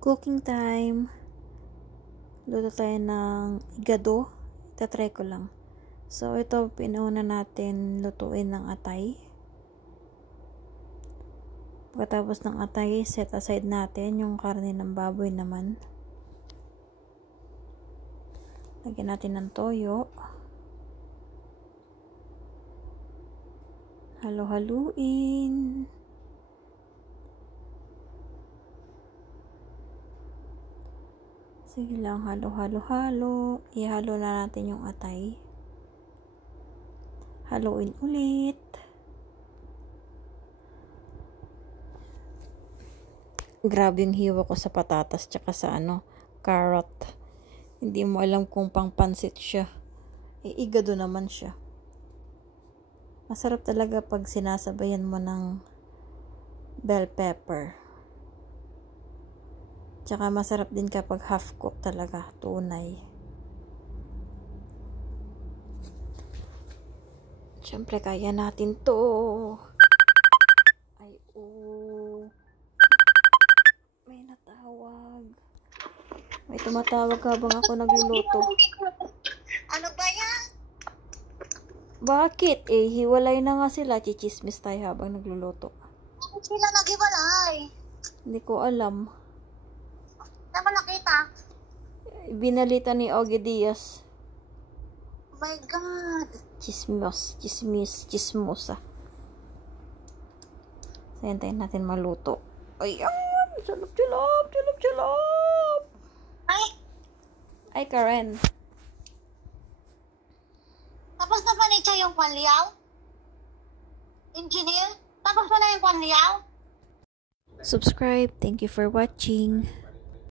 Cooking time. Luto tayo ng igado. Itatry ko lang. So, ito pinuuna natin lutuin ng atay. Pagkatapos ng atay, set aside natin yung karne ng baboy naman. Lagyan natin ng toyo. Halo-haluin. Sige lang, halo-halo-halo. Ihalo na natin yung atay. Haluin ulit. Grabe yung hiwa ko sa patatas tsaka sa carrot. Hindi mo alam kung pang pansit siya. Igado naman siya. Masarap talaga pag sinasabayan mo ng bell pepper. Tsaka masarap din kapag half cook talaga, tunay. Siyempre kaya natin to. Ay, may natawag. May tumatawag habang ako nagluluto. Ano ba yan? Bakit? Hiwalay na nga sila. Chichismis tayo habang nagluluto. Bakit sila naghiwalay? Hindi ko alam. Saan mo nakita? Binalita ni Ogie Diaz. Oh my God. Chismosa. So, hintayin natin maluto. Ayan! Salop. Ay, Karen. Tapos na ba ni Cha yung panliyaw? Engineer? Tapos mo na yung panliyaw? Subscribe. Thank you for watching.